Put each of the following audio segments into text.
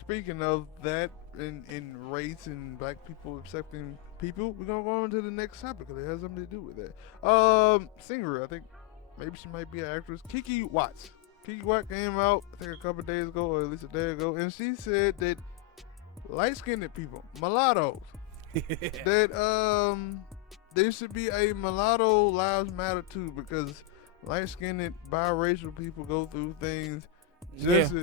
speaking of that in race and black people accepting people, we're gonna go on to the next topic because it has something to do with that. Singer, I think maybe she might be an actress. Keke Watts. Keke Watt came out, I think a couple days ago, or at least a day ago, and she said that light-skinned people, mulattoes, that there should be a mulatto lives matter too, because light-skinned biracial people go through things. Just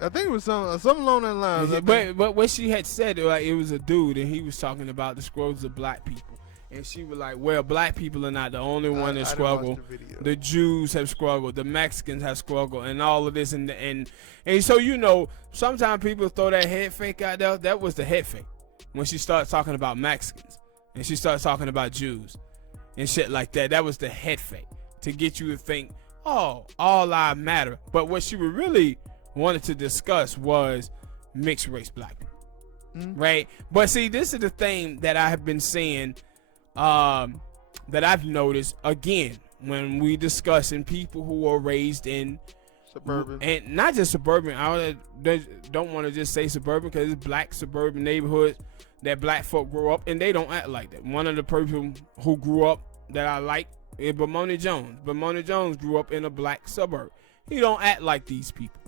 I think it was something along that lines. But what she had said, like, it was a dude, and he was talking about the struggles of black people. And she was like, well, black people are not the only one that struggle. The Jews have struggled. The Mexicans have struggled, and all of this. And so, you know, sometimes people throw that head fake out there. That was the head fake when she started talking about Mexicans and she started talking about Jews and shit like that. That was the head fake to get you to think, oh, all lives matter. But what she really wanted to discuss was mixed race black people. Right? But see, this is the thing that I have been saying, that I've noticed again when we discussing people who are raised in suburban, and not just suburban. I don't want to just say suburban because it's black suburban neighborhoods that black folk grow up, and they don't act like that. One of the people who grew up that I like is Bamoni Jones. Bamoni Jones grew up in a black suburb. He don't act like these people.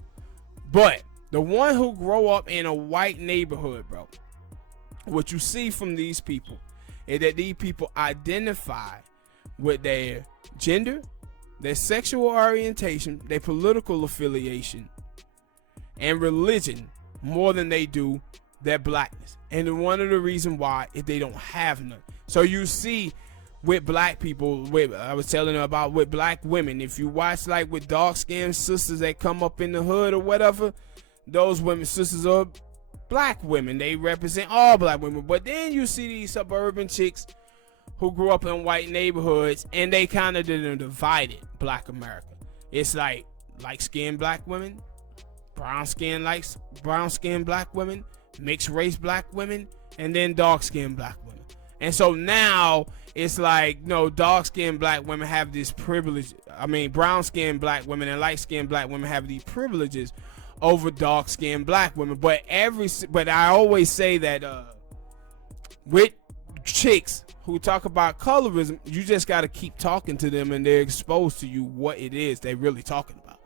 But the one who grow up in a white neighborhood, bro, what you see from these people is that these people identify with their gender, their sexual orientation, their political affiliation, and religion more than they do their blackness. And one of the reasons why is they don't have none. So you see with black people, I was telling them about with black women, if you watch like with dark-skinned sisters that come up in the hood or whatever, those women, sisters are black women. They represent all black women. But then you see these suburban chicks who grew up in white neighborhoods, and they kind of divided black America. It's like light-skinned black women, brown-skinned black women, mixed race black women, and then dark-skinned black women. And so now it's like, no, dark-skinned black women have this privilege. I mean, brown-skinned black women and light-skinned black women have these privileges over dark-skinned black women. But I always say that with chicks who talk about colorism, you just got to keep talking to them, and they're exposed to you what it is they're really talking about.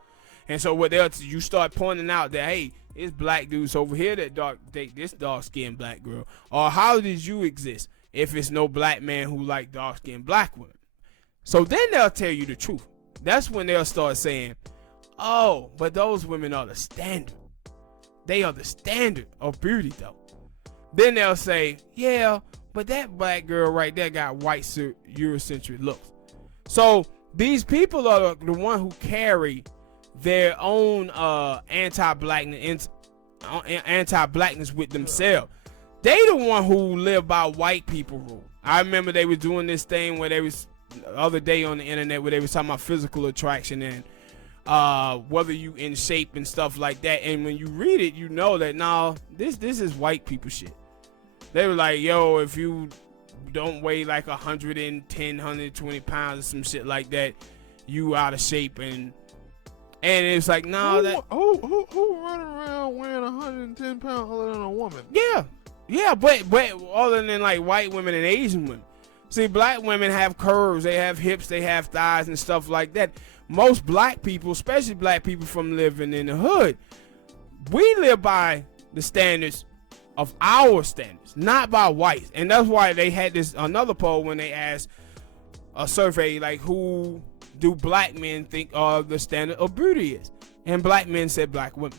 And so what you start pointing out that, hey, it's black dudes over here that date this dark-skinned black girl. Or how did you exist if it's no black man who like dark-skinned black women? So then they'll tell you the truth. That's when they'll start saying, oh, but those women are the standard. They are the standard of beauty, though. Then they'll say, yeah, but that black girl right there got white Eurocentric looks. So these people are the one who carry their own anti-blackness with themselves. They the one who live by white people rule. I remember they was doing this thing where they was the other day on the internet where they was talking about physical attraction and whether you in shape and stuff like that. And when you read it, you know that this is white people shit. They were like, yo, if you don't weigh like 110, 120 pounds or some shit like that, you out of shape. And it's like, who running around weighing 110 pounds other than a woman? Yeah, but other than like white women and Asian women. See, black women have curves, they have hips, they have thighs and stuff like that. Most black people, especially black people from living in the hood, we live by the standards of our standards, not by whites. And that's why they had this another poll when they asked a survey like, who do black men think the standard of beauty is? And black men said black women.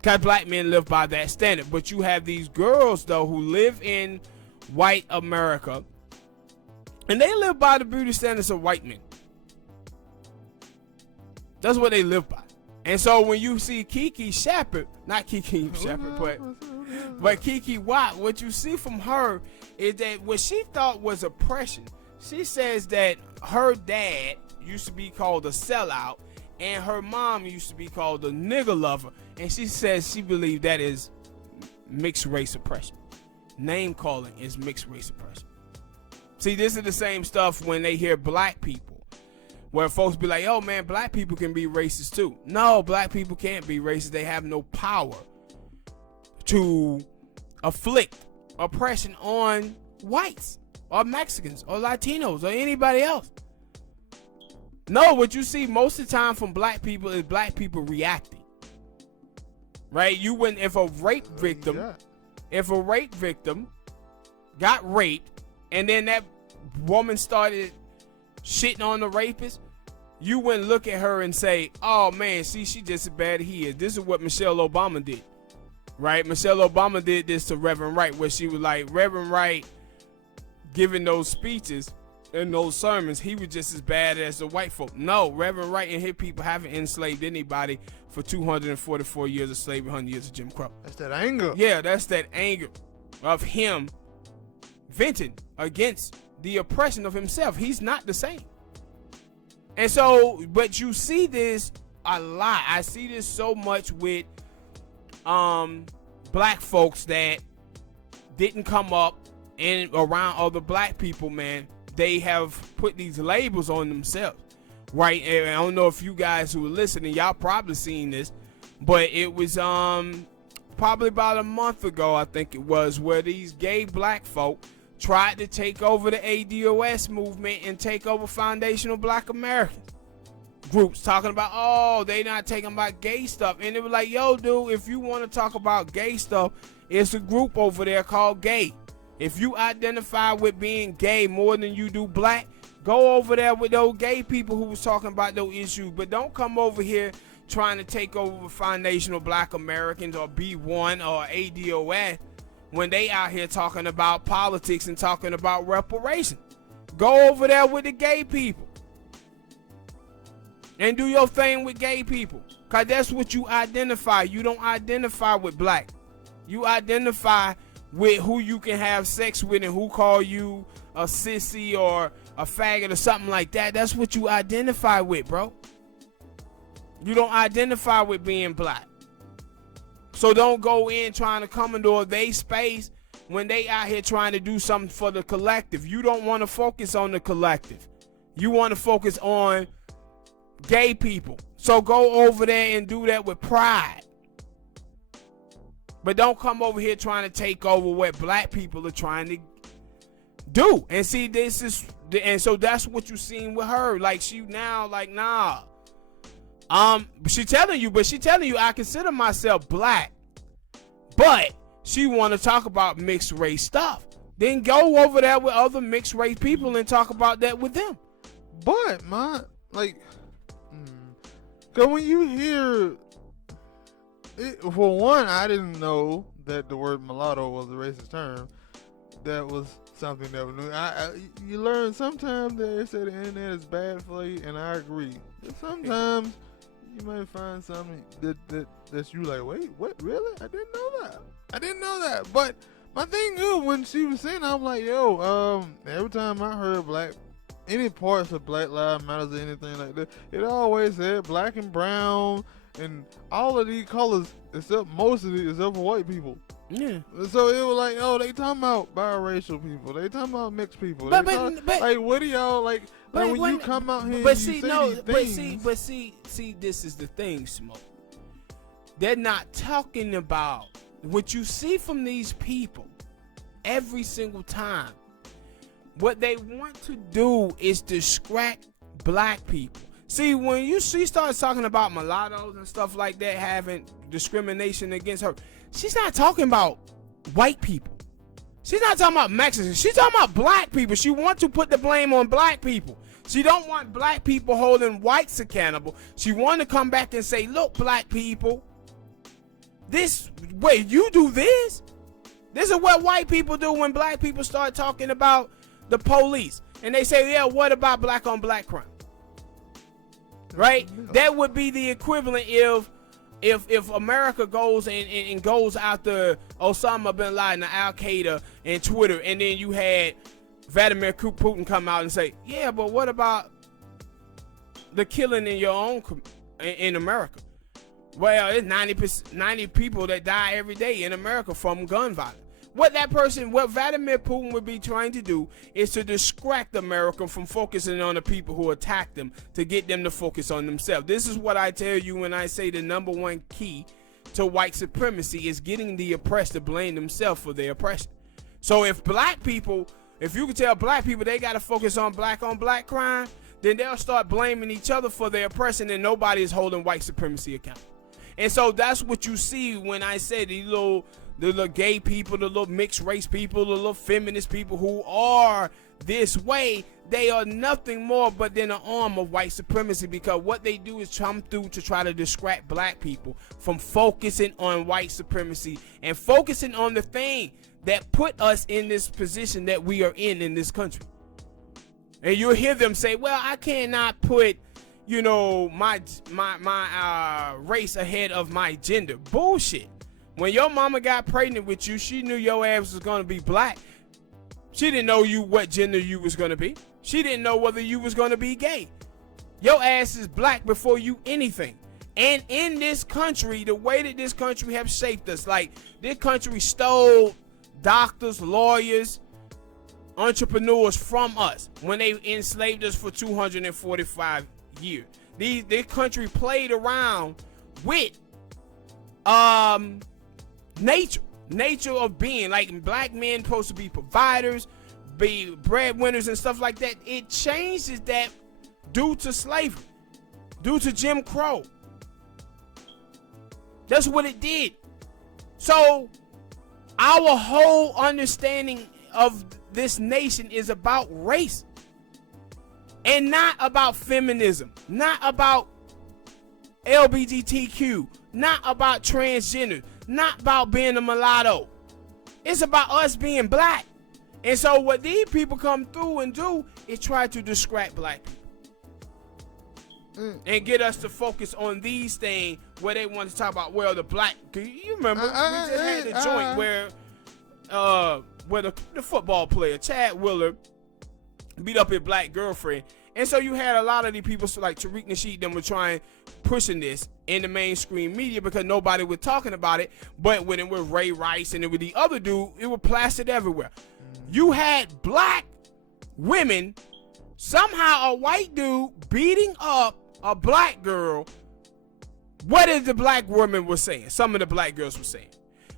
Because black men live by that standard. But you have these girls, though, who live in white America, and they live by the beauty standards of white men. That's what they live by. And so when you see Keke Shepherd, not Keke Shepherd, but Keke Wyatt, what you see from her is that what she thought was oppression. She says that her dad used to be called a sellout, and her mom used to be called a nigger lover. And she says she believed that is mixed race oppression. Name calling is mixed race oppression. See, this is the same stuff when they hear black people where folks be like, "Oh man, black people can be racist too." No, black people can't be racist. They have no power to afflict oppression on whites or Mexicans or Latinos or anybody else. No, what you see most of the time from black people is black people reacting. Right? You wouldn't, if a rape victim got raped and then that woman started shitting on the rapist, you wouldn't look at her and say, "Oh man, see, she just as bad as he is." This is what Michelle Obama did. Right? Michelle Obama did this to Reverend Wright, where she was like, Reverend Wright giving those speeches and those sermons, he was just as bad as the white folk. No, Reverend Wright and his people haven't enslaved anybody for 244 years of slavery, 100 years of Jim Crow. That's that anger. Yeah, that's that anger of him venting against the oppression of himself. He's not the same. And so, but you see this a lot. I see this so much with black folks that didn't come up and around other black people, man. They have put these labels on themselves, right? And I don't know if you guys who are listening, y'all probably seen this, but it was probably about a month ago, I think it was, where these gay black folk tried to take over the ADOS movement and take over foundational black Americans groups, talking about, oh, they not taking about gay stuff. And it was like, yo, dude, if you want to talk about gay stuff, it's a group over there called Gay. If you identify with being gay more than you do black, go over there with those gay people who was talking about those issues. But don't come over here trying to take over foundational black Americans or B1 or ADOS when they out here talking about politics and talking about reparations. Go over there with the gay people and do your thing with gay people, because that's what you identify. You don't identify with black. You identify with who you can have sex with and who call you a sissy or a faggot or something like that. That's what you identify with, bro. You don't identify with being black. So don't go in trying to come into their space when they out here trying to do something for the collective. You don't want to focus on the collective. You want to focus on gay people. So go over there and do that with pride. But don't come over here trying to take over what black people are trying to do. And see, this is, and so that's what you seen with her. Like, she now, like, nah. She telling you I consider myself black, but she want to talk about mixed race stuff. Then go over there with other mixed race people and talk about that with them. But my, like, cause when you hear it, for one, I didn't know that the word mulatto was a racist term. That was something that was new. You learn sometimes that they say the internet is bad for you, and I agree. But sometimes you might find something that you like, wait, what, really? I didn't know that. But my thing is, when she was saying, I'm like, yo, every time I heard any parts of Black Lives Matter or anything like that, it always said black and brown and all of these colors, except most of it, except for white people. Yeah. So it was like, oh, they talking about biracial people. They talking about mixed people. But like, what do y'all like? Like when you come out here, but and you see, say these things. see, this is the thing, Smoke. They're not talking about what you see from these people every single time. What they want to do is distract black people. See, when she starts talking about mulattoes and stuff like that having discrimination against her, she's not talking about white people. She's not talking about Mexicans. She's talking about black people. She wants to put the blame on black people. She don't want black people holding whites accountable. She want to come back and say, look, black people, you do this? This is what white people do when black people start talking about the police. And they say, yeah, what about black on black crime? Right? That would be the equivalent if America goes and goes after Osama bin Laden, Al Qaeda, and Twitter, and then you had Vladimir Putin come out and say, yeah, but what about the killing in your own in America? Well, it's 90 people that die every day in America from gun violence. what Vladimir Putin would be trying to do is to distract America from focusing on the people who attack them, to get them to focus on themselves. This is what I tell you when I say the number one key to white supremacy is getting the oppressed to blame themselves for their oppression. So if you can tell black people they got to focus on black crime, then they'll start blaming each other for their oppression, and nobody is holding white supremacy accountable. And so that's what you see when I say the little gay people, the little mixed race people, the little feminist people who are this way. They are nothing more but than an arm of white supremacy, because what they do is come through to try to distract black people from focusing on white supremacy and focusing on the thing that put us in this position that we are in this country. And you'll hear them say, well, I cannot put, my race ahead of my gender. Bullshit. When your mama got pregnant with you, she knew your ass was going to be black. She didn't know what gender you was going to be. She didn't know whether you was going to be gay. Your ass is black before you anything. And in this country, the way that this country have shaped us, like this country stole doctors, lawyers, entrepreneurs from us when they enslaved us for 245 years. This country played around with nature of being, like black men supposed to be providers, be breadwinners and stuff like that. It changes that due to slavery, due to Jim Crow. That's what it did. So our whole understanding of this nation is about race and not about feminism, not about LGBTQ, not about transgender, not about being a mulatto. It's about us being black. And so what these people come through and do is try to distract black people and get us to focus on these things where they want to talk about, well, the black, you remember we just had the joint where the football player Chad Willer beat up his black girlfriend. And so you had a lot of these people, so like Tariq Nasheed, them were trying pushing this in the mainstream media because nobody was talking about it. But when it was Ray Rice and it was the other dude, it was plastered everywhere. You had black women, somehow a white dude beating up a black girl. What is the black woman was saying? Some of the black girls were saying,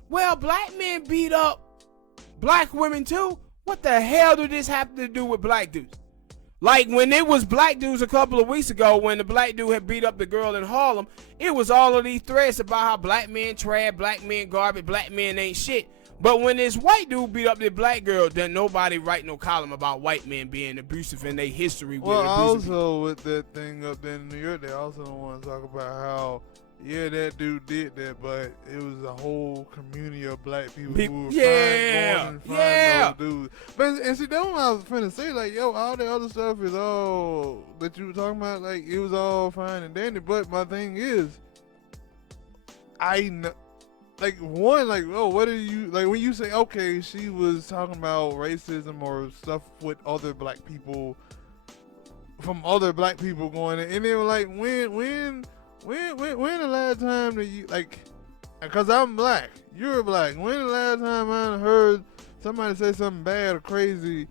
well, black men beat up black women too. What the hell did this have to do with black dudes? Like when it was black dudes a couple of weeks ago, when the black dude had beat up the girl in Harlem, it was all of these threats about how black men trash, black men garbage, black men ain't shit. But when this white dude beat up this black girl, then nobody write no column about white men being abusive in their history. Well, also with that thing up there in New York, they also don't want to talk about how, yeah, that dude did that, but it was a whole community of black people who were going and find those dudes. But and see, that's what I was finna say. Like, yo, all the other stuff is all that you were talking about. Like, it was all fine and dandy. But my thing is, I know. Like, one, like, oh, what are you, like, when you say, okay, she was talking about racism or stuff with other black people, from other black people going in, and they were like, when the last time that you, like, because I'm black, you're black, when the last time I heard somebody say something bad or crazy,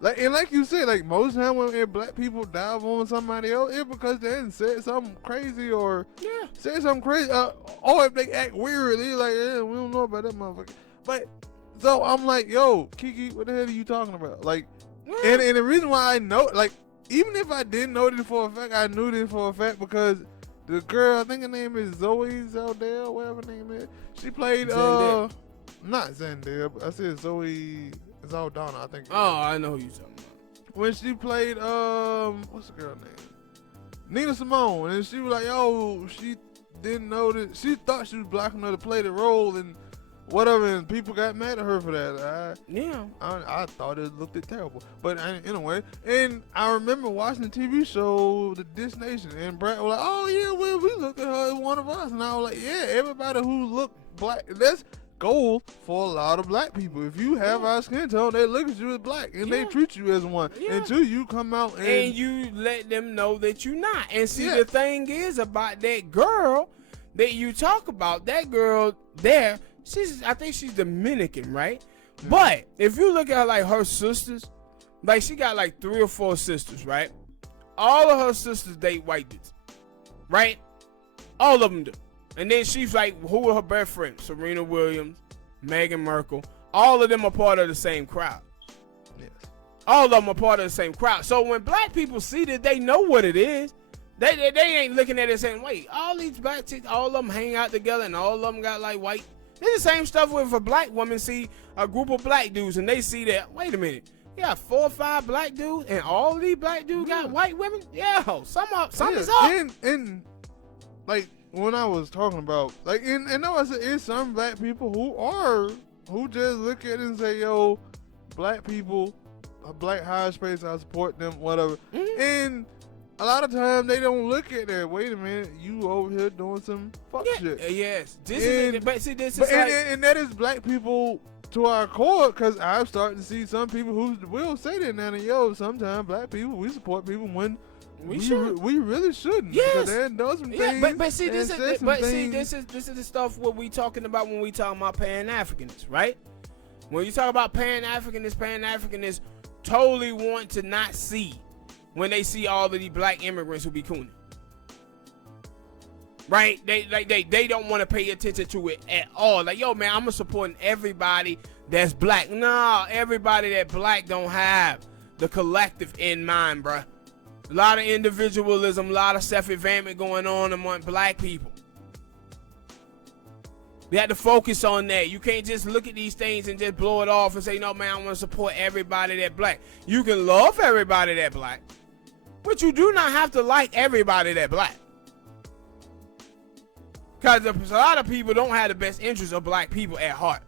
like, and like you said, like, most time when black people dive on somebody else, it's because they didn't say something crazy or say something crazy, or if they act weird, they like, yeah, we don't know about that motherfucker. But, so I'm like, yo, Keke, what the hell are you talking about? Like, and the reason why I know, like, even if I didn't know this for a fact, I knew this for a fact because the girl, I think her name is Zoe Zeldale, whatever her name is. She played, Zendaya. Not Zendaya, but I said Zoe Zaldana, I think. Oh, I know who you're talking about. When she played, what's the girl name? Nina Simone, and she was like, yo, she didn't know that, she thought she was black enough to play the role and whatever, and people got mad at her for that. I thought it looked terrible, but anyway, and I remember watching the TV show The Dish Nation, and Brad was like, oh yeah, well, we look at her as one of us, and I was like, yeah, everybody who look black, that's gold for a lot of black people. If you have our skin tone, they look at you as black, and they treat you as one until you come out and you let them know that you're not. And see, the thing is about that girl that you talk about, that girl there, I think she's Dominican, right? But if you look at like her sisters, like she got like 3 or 4 sisters, right? All of her sisters date white dudes, right? All of them do. And then she's like, who are her best friends? Serena Williams, Meghan Markle. All of them are part of the same crowd. Yes. All of them are part of the same crowd. So when black people see that, they know what it is. They ain't looking at it saying, wait, all these black chicks, all of them hang out together and all of them got like white. It's the same stuff with a black woman see a group of black dudes and they see that, wait a minute, you got 4 or 5 black dudes and all of these black dudes got white women? Yeah, something's up. And like when I was talking about, like, and no, I said, it's some black people who just look at it and say, yo, black people, a black high space, I support them, whatever. Mm-hmm. And a lot of times they don't look at that. Wait a minute, you over here doing some fuck shit. Yes, And that is black people to our core, because I've started to see some people who will say that now. And yo, sometimes black people, we support people when we really shouldn't. Yes, because they done some things. But see, this is the stuff what we talking about when we talking about Pan-Africanists, right? When you talk about Pan-Africanists totally want to not see when they see all of these black immigrants who be cooning. Right? They don't want to pay attention to it at all. Like, yo, man, I'm supporting everybody that's black. No, everybody that black don't have the collective in mind, bruh. A lot of individualism, a lot of self-advancement going on among black people. We have to focus on that. You can't just look at these things and just blow it off and say, no, man, I want to support everybody that black. You can love everybody that black, but you do not have to like everybody that black. Because a lot of people don't have the best interests of black people at heart.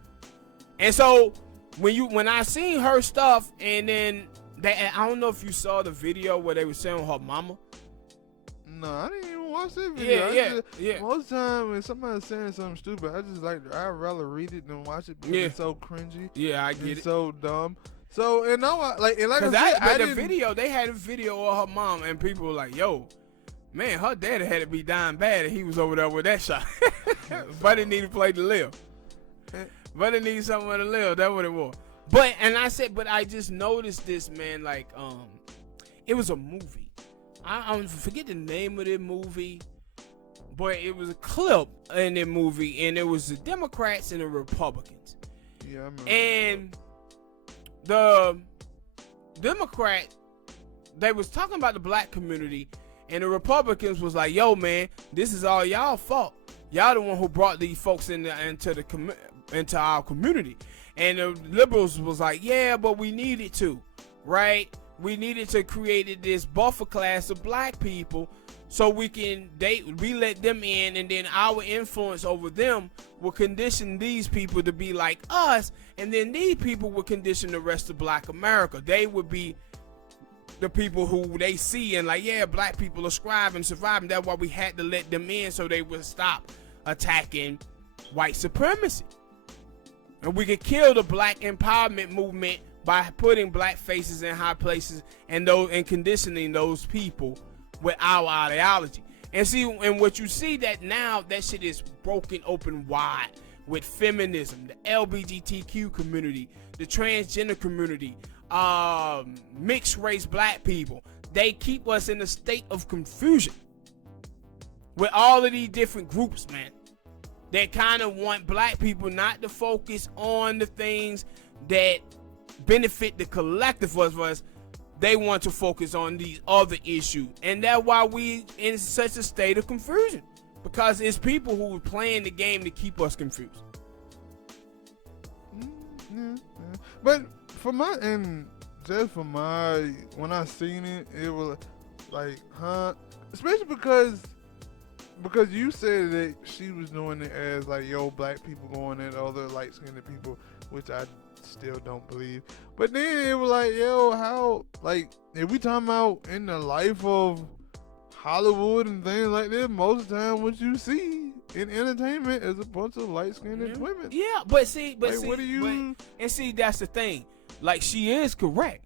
And so when I seen her stuff, and then I don't know if you saw the video where they were saying her mama. No, I didn't even watch that video. Yeah. Most of the time when somebody's saying something stupid, I'd rather read it than watch it because it's so cringy. Yeah, I get it. So dumb. So and now like I said, they had a video of her mom, and people were like, yo, man, her daddy had to be dying bad, and he was over there with that shot. But it needed to play to live. But it needs somewhere to live. That's what it was. But I just noticed this, man. Like, it was a movie. I forget the name of the movie, but it was a clip in the movie, and it was the Democrats and the Republicans. Yeah, I remember. And the Democrat, they was talking about the black community, and the Republicans was like, yo, man, this is all y'all fault. Y'all the one who brought these folks into our community. And the liberals was like, yeah, but we needed to, right? We needed to create this buffer class of black people so we let them in, and then our influence over them will condition these people to be like us, and then these people will condition the rest of black America. They would be the people who they see and like, yeah, black people are striving, surviving. That's why we had to let them in, so they would stop attacking white supremacy. And we could kill the black empowerment movement by putting black faces in high places and conditioning those people with our ideology. And see, and what you see that now, that shit is broken open wide with feminism, the LGBTQ community, the transgender community, mixed race black people. They keep us in a state of confusion with all of these different groups, man. They kind of want black people not to focus on the things that benefit the collective of us. They want to focus on these other issues. And that's why we in such a state of confusion. Because it's people who are playing the game to keep us confused. But when I seen it, it was like, especially because you said that she was doing it as like, yo, black people going at other light-skinned people, which I still don't believe. But then it was like, yo, how, like, if we talking about in the life of Hollywood and things like that, most of the time what you see in entertainment is a bunch of light-skinned women. Yeah, and see, that's the thing. Like, she is correct.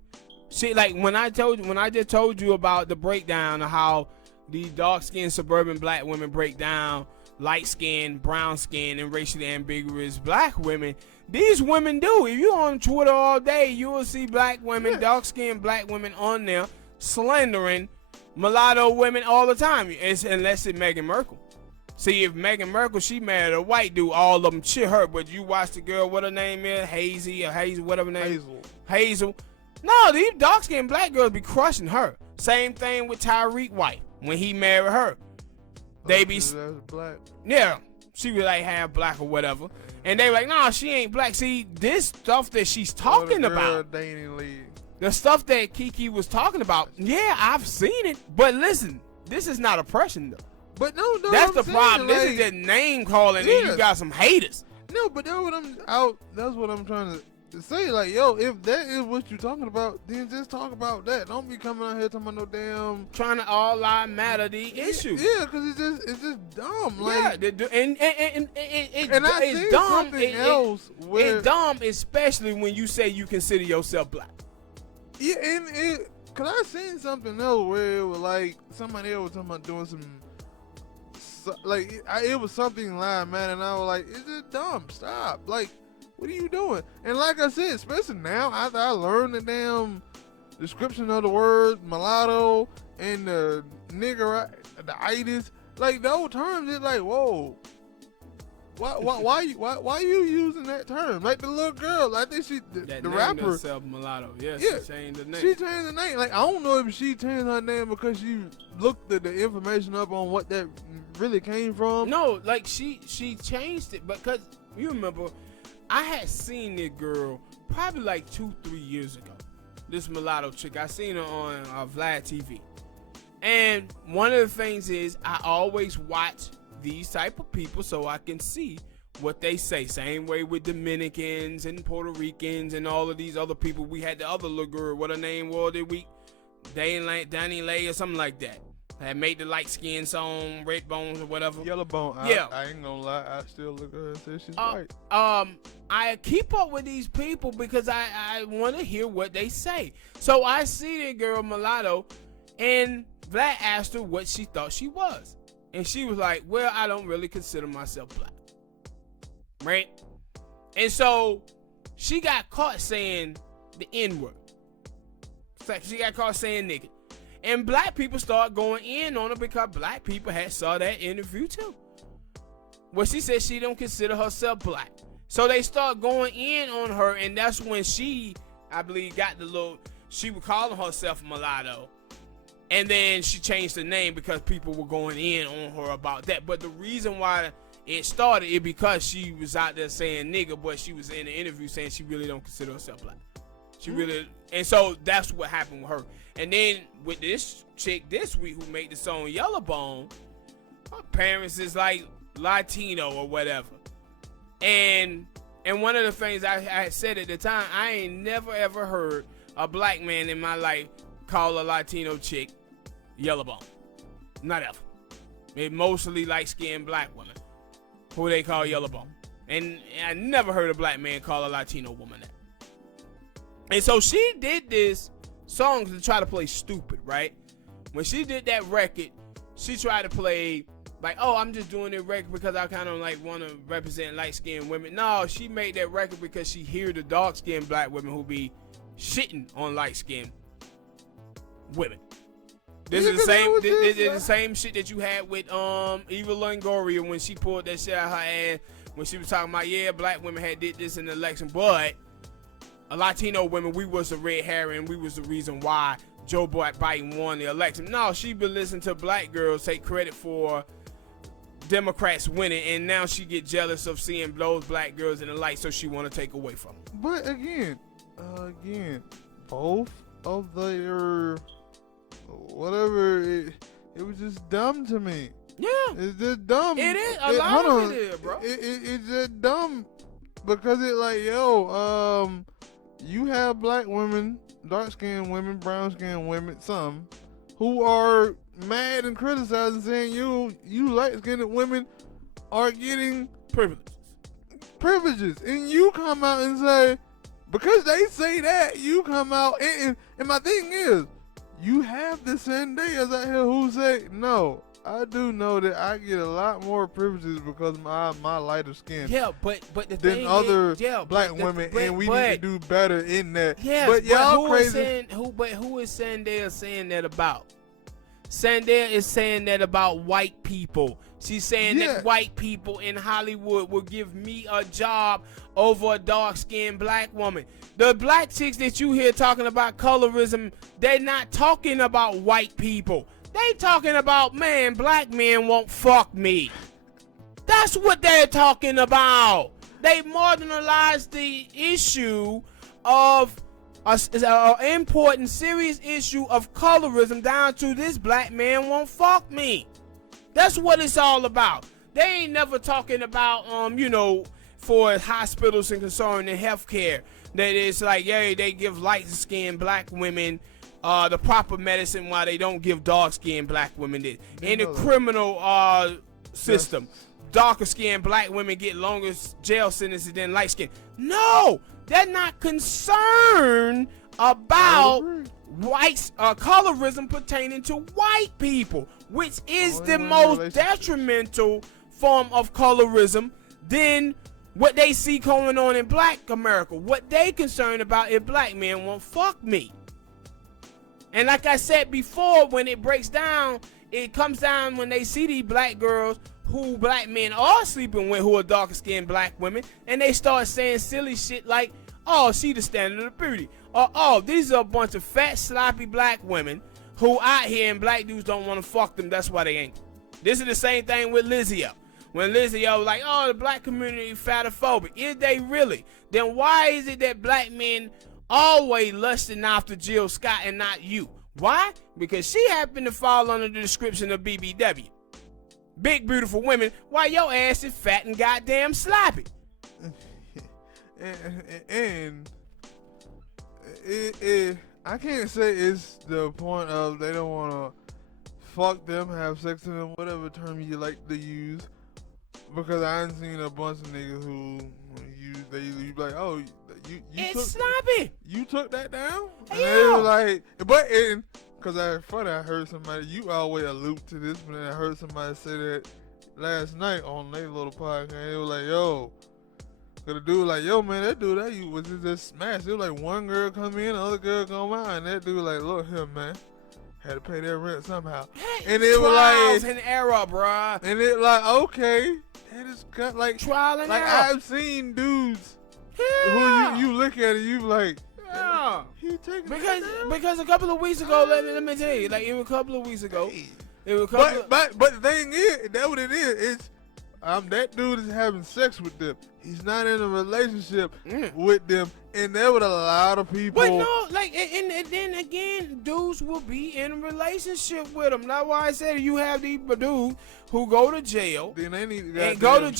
See, like, when I just told you about the breakdown of how these dark-skinned suburban black women break down light-skinned, brown-skinned, and racially ambiguous black women. These women do. If you on Twitter all day, you will see black women, Yes. dark-skinned black women on there slandering mulatto women all the time. Unless it's Meghan Markle. See, if Meghan Markle, she married a white dude, all of them cheer her. But you watch the girl, what her name is, Hazel, whatever her name is. Hazel. No, these dark-skinned black girls be crushing her. Same thing with Tyreek White when he married her. They be black. Yeah, she was like half black or whatever, and they like, nah, she ain't black. See, this stuff that she's talking about, the stuff that Keke was talking about, yeah, I've seen it. But listen, this is not oppression though. But no, that's the problem. Like, this is just name calling, and you got some haters. No, but that's what I'm trying to say. Like, yo, if that is what you're talking about, then just talk about that. Don't be coming out here talking about no damn trying to all lives matter the issue. Yeah, because it's just dumb. Like, yeah, and it's dumb. Something else it's dumb, especially when you say you consider yourself black. Yeah, and cause I seen something else where it was like somebody else was talking about doing some. Like it was something live, man, and I was like, "It's just dumb. Stop! Like, what are you doing?" And like I said, especially now after I learned the damn description of the word mulatto and the nigger, the itis, like those terms, it's like, whoa, why you using that term? Like the little girl, I think the rapper, herself mulatto. Yes, yeah, she changed the name. She changed the name. Like I don't know if she changed her name because she looked at the information up on what that really came from. No, like she changed it because you remember I had seen this girl probably like 2-3 years ago. This mulatto chick, I seen her on Vlad TV, and one of the things is I always watch these type of people so I can see what they say. Same way with Dominicans and Puerto Ricans and all of these other people. We had the other little girl, what her name was that week, Danny Lay or something like that. Had made the light skin song, Red Bones or whatever. Yellow Bone. Yeah. I ain't gonna lie. I still look at her and say she's white. I keep up with these people because I want to hear what they say. So I see the girl mulatto, and Vlad asked her what she thought she was. And she was like, well, I don't really consider myself black. Right? And so she got caught saying the N-word. She got caught saying nigga. And black people start going in on her because black people had saw that interview too. Where she said she don't consider herself black. So they start going in on her, and that's when she, I believe, she was calling herself mulatto. And then she changed the name because people were going in on her about that. But the reason why it started is because she was out there saying nigga, but she was in the interview saying she really don't consider herself black. She really, and so that's what happened with her. And then with this chick this week who made the song Yellow Bone, her parents is like Latino or whatever. And one of the things I had said at the time, I ain't never ever heard a black man in my life call a Latino chick Yellow Bone. Not ever. It mostly light-skinned black women who they call Yellow Bone. And I never heard a black man call a Latino woman that. And so she did this song to try to play stupid, right? When she did that record, she tried to play like, oh, I'm just doing this record because I kind of like want to represent light-skinned women. No, she made that record because she hear the dark-skinned black women who be shitting on light-skinned women. This is the same shit that you had with Eva Longoria when she pulled that shit out her ass when she was talking about, yeah, black women had did this in the election, but a Latino women, we was the red herring, we was the reason why Joe Biden won the election. No, she been listening to black girls take credit for Democrats winning, and now she get jealous of seeing those black girls in the light, so she want to take away from them. But again, both of their whatever, it was just dumb to me. Yeah, it's just dumb. It is a lot of it is, bro. It's just dumb because it like, yo, you have black women, dark-skinned women, brown-skinned women, some who are mad and criticizing, saying you light-skinned women are getting privileges, and you come out and say, because they say that, you come out and my thing is, you have the Zendayas out here who say, no, I do know that I get a lot more privileges because my lighter skin. Yeah, but the than thing other is, yeah, black women, and we need to do better in that. Yeah, but y'all who crazy. Is saying, who is Sandel saying that about? Sandel is saying that about white people. She's saying that white people in Hollywood will give me a job over a dark-skinned black woman. The black chicks that you hear talking about colorism, they're not talking about white people. They talking about, man, black men won't fuck me. That's what they're talking about. They marginalized the issue of an important, serious issue of colorism down to this black man won't fuck me. That's what it's all about. They ain't never talking about, for hospitals and concern in healthcare, that it's like, yeah, they give light-skinned black women the proper medicine while they don't give dark-skinned black women it. In the criminal system, darker-skinned black women get longer jail sentences than light-skinned. No, they're not concerned about colorism pertaining to white people, which is the most detrimental form of colorism than what they see going on in black America. What they concerned about is black men won't fuck me. And like I said before, when it breaks down, it comes down when they see these black girls who black men are sleeping with, who are darker skinned black women, and they start saying silly shit like, oh, she the standard of beauty. Or, oh, these are a bunch of fat, sloppy black women who out here and black dudes don't want to fuck them. That's why they ain't. This is the same thing with Lizzie-O. When Lizzie-O was like, oh, the black community fatophobic. Is they really? Then why is it that black men always lusting after Jill Scott and not you? Why? Because she happened to fall under the description of BBW. Big, beautiful women, while your ass is fat and goddamn sloppy. and I can't say it's the point of they don't want to fuck them, have sex with them, whatever term you like to use, because I ain't seen a bunch of niggas who you like, oh, you took that down? And they were like, because I heard somebody, you always allude to this, but then I heard somebody say that last night on their little podcast. They were like, yo, the dude like, yo, man, that dude that you was just smashed. It was like one girl come in, the other girl come out, and that dude like, look here, man, had to pay their rent somehow. Hey, and it was like an error, bruh. And it like, okay, that is cut like trial and like error. I've seen dudes who you look at it, you like, yeah. He taking because a couple of weeks ago, let me tell you, like it was a couple of weeks ago. It was but the thing is, that what it is. It's that dude is having sex with them. He's not in a relationship with them, and there were a lot of people. But no, like, and then again, dudes will be in a relationship with them. That's why I said you have these dudes who go to jail, then they need to and go to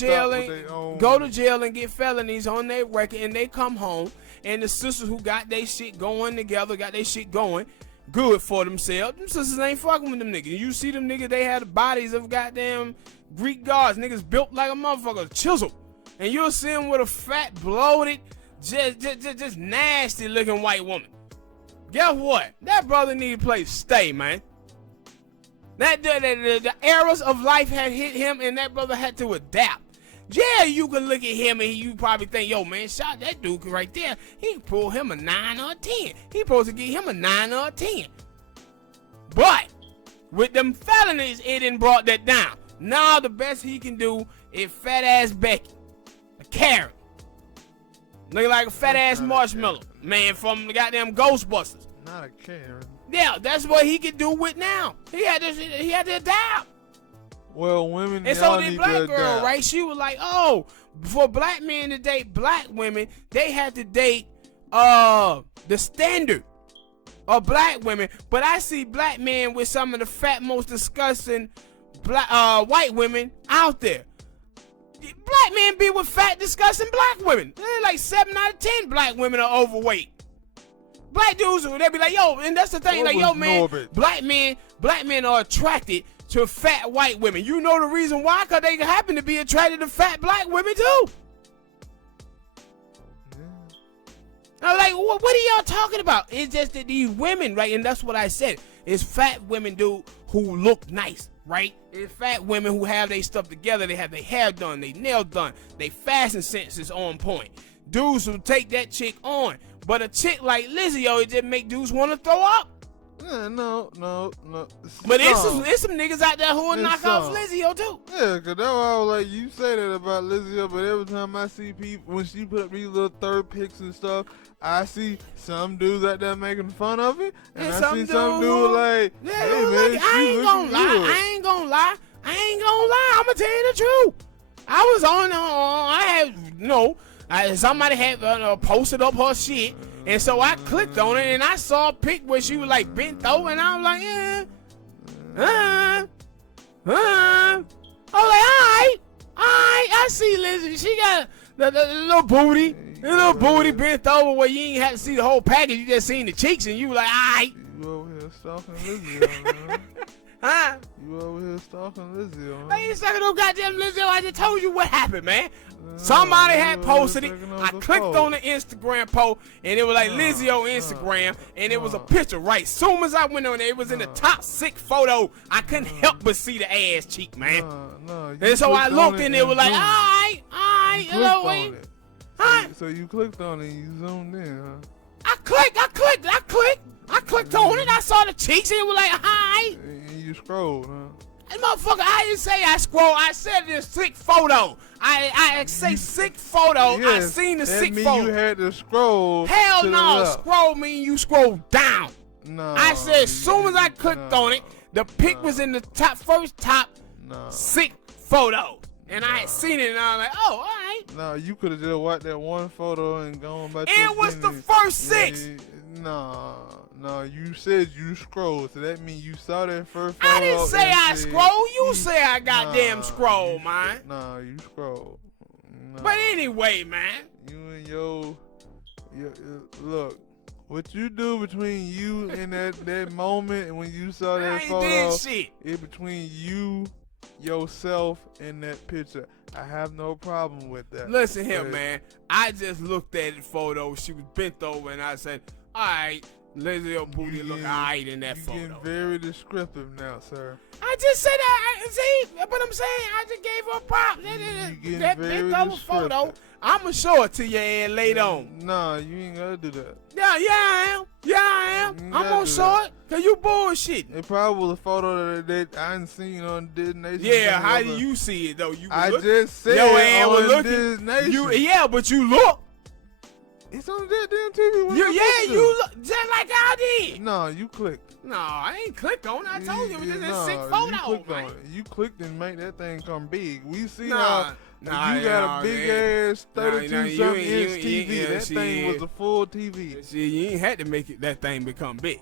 jail and get felonies on their record, and they come home, and the sisters who got their shit going together, got their shit going good for themselves. Them sisters ain't fucking with them niggas. You see them niggas, they had the bodies of goddamn Greek gods, niggas built like a motherfucker, chisel. And you'll see them with a fat, bloated, just nasty looking white woman. Guess what? That brother need a place to stay, man. The errors of life had hit him, and that brother had to adapt. Yeah, you can look at him and you probably think, yo, man, shot that dude right there. He can pull him a 9 or a 10. He supposed to get him a 9 or a 10. But with them felonies, it done brought that down. Now the best he can do is fat ass Becky, a Karen, looking like a fat ass marshmallow man from the goddamn Ghostbusters. Not a Karen. Yeah, that's what he can do with now. He had to adapt. Well, women, and so the black girl, right? She was like, oh, for black men to date black women, they had to date the standard of black women. But I see black men with some of the fat, most disgusting white women out there. Black men be with fat, disgusting black women. They're like 7 out of 10 black women are overweight. Black dudes, they be like, yo, and that's the thing, like, yo, man, black men are attracted to fat white women. You know the reason why? Because they happen to be attracted to fat black women too. I'm like, what are y'all talking about? It's just that these women, right? And that's what I said. It's fat women, dude, who look nice. right? It's fat women who have their stuff together. They have their hair done, their nails done, their fashion sense is on point. Dudes will take that chick on. But a chick like Lizzie, it just make dudes want to throw up. Yeah, no. But there's some niggas out there who will knock off Lizzie, too. Yeah, because that's why I was like, you say that about Lizzie, but every time I see people, when she put up these little third pics and stuff, I see some dudes out there making fun of it, and I see some dudes like, yeah, hey, man, I ain't gonna lie. I ain't gonna lie. I'm gonna tell you the truth. I was somebody had posted up her shit, and so I clicked on it, and I saw a pic where she was like bent over, and I was like, I was like, all right, I see Lizzie. She got the little booty. The little booty bent over where you ain't had to see the whole package. You just seen the cheeks, and you was like, all right. You over here stalking Lizzie, man. Huh? You over here stalking Lizzie, I ain't sucking no goddamn Lizzie. I just told you what happened, man. Somebody had posted it. I clicked on the Instagram post, and it was like Lizzie on Instagram, and it was a picture, right? Soon as I went on there, it was in the top 6 photo. I couldn't help but see the ass cheek, man. And so I looked, and it was like, all right, wait. Huh? So you clicked on it and you zoomed in, huh? I clicked on it. I saw the cheeks, and it was like, hi. And you scrolled, huh? And motherfucker, I didn't say I scrolled. I said this sick photo. I say sick photo. Yes, I seen the sick that photo. mean you had to scroll. Hell to no. the left. Scroll mean you scroll down. No. I said as soon as I clicked on it, the pic was in the top sick photo. And I had seen it, and I was like, oh, all right. No, you could have just watched that one photo and gone back to it was the first 6. No, you said you scrolled, so that means you saw that first photo. I didn't say I scroll. You say I goddamn scroll, man. Nah, you scroll. Nah. But anyway, man. You and your look, what you do between you and that moment and when you saw that photo, did shit. It between you, yourself, and that picture. I have no problem with that. Listen here, man. I just looked at the photo. She was bent over, and I said, all right, Lizzie booty look all right in that photo. You're getting very descriptive now, sir. I just said see, but I'm saying I just gave her a prop. That bent over photo, I'ma show it to your ass later on. Nah, you ain't gotta do that. Yeah, I am. I'm gonna show it, cause you bullshit. It probably was a photo that I ain't seen on Disney Nation. Yeah, how do you see it though? Just said your ass was on looking. Disney Nation. Yeah, but you look. It's on that damn TV. You look just like I did. No, you clicked. No, I ain't clicked on it. I told you it was just a sick You photo. clicked on it. You clicked and made that thing come big. We see you got a big ass 32-something inch TV. That thing was a full TV. See, you ain't had to make that thing become big.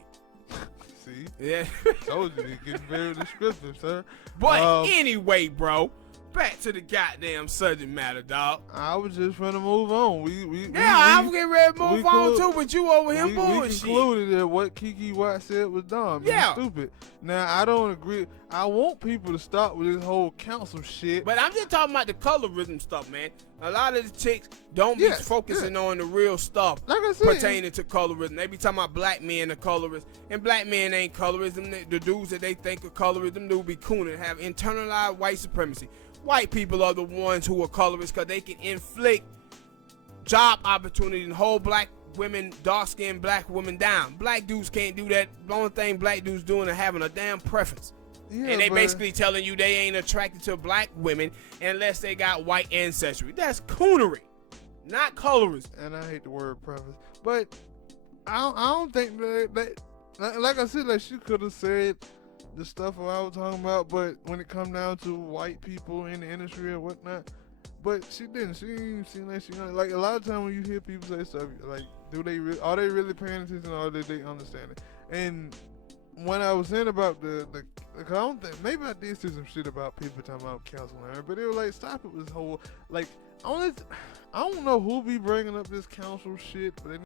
See? Yeah. Told you, it gets very descriptive, sir. But anyway, bro. Back to the goddamn subject matter, dog. I was just trying to move on. I was getting ready to move on too, but you over here bullshit. We concluded that what Keke Wyatt said was dumb. Yeah. Stupid. Now, I don't agree. I want people to stop with this whole council shit. But I'm just talking about the colorism stuff, man. A lot of the chicks don't be focusing on the real stuff like I said, pertaining to colorism. They be talking about black men are colorists, and black men ain't colorists. The dudes that they think are colorists, them dudes be cooning and have internalized white supremacy. White people are the ones who are colorists because they can inflict job opportunities and hold black women, dark-skinned black women down. Black dudes can't do that. The only thing black dudes doing is having a damn preference. Yeah, and they basically telling you they ain't attracted to black women unless they got white ancestry. That's coonery, not colorism. And I hate the word preference, but I don't think that like I said, like she could have said the stuff I was talking about, but when it come down to white people in the industry or whatnot, but she didn't. She didn't seem like she like a lot of times when you hear people say stuff like, are they really paying attention or do they understand it? And when I was saying about the I don't think, maybe I did see some shit about people talking about counseling her, but it was like, stop it with this whole like I don't know who be bringing up this council shit, but